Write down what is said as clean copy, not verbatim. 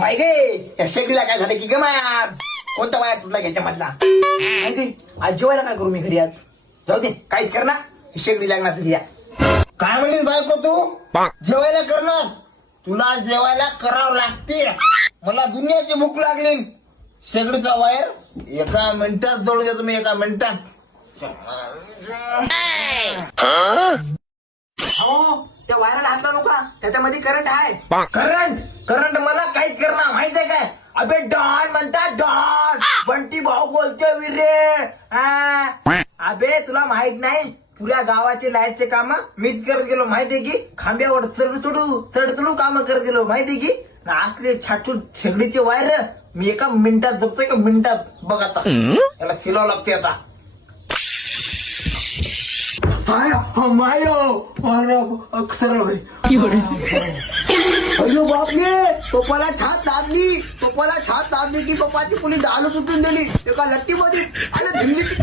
माहिती या शेगडीला काय झालं की ग आज कोणता वायर तुटला घ्यायच्या मधला माहिती आज जेवायला काय करू मी घरी आज जाऊ दे काहीच कर ना शेगडी लागणार घ्या काय म्हणलीस बायको तू जेवायला करणार तुला जेवायला करावं लागते मला दुनियाची भूक लागली शेगडीचा वायर एका मिनिटात जोडून देतो मी एका मिनिटात हो त्या वायराला हात लावू का त्याच्यामध्ये करंट आहे करंट मला काहीच करणार माहित आहे काय अबे डॉन म्हणतात डॉन बंटी भाऊ बोलतोय विरे अबे तुला माहित नाही पुऱ्या गावाचे लाईटचे काम मीच करत गेलो माहितीये की खांब्यावर चढ काम करत गेलो माहितीये की असले छाटून शेगडीचे वायर मी एका मिनिटात जपतोय एका मिनिटात बघ आता त्याला शिलावं लागते आता अयो बापरे पप्पाला छात लादली की पप्पाची पोलीस दालू सुटून दिली एका लट्टीमध्ये आणि झिंदगी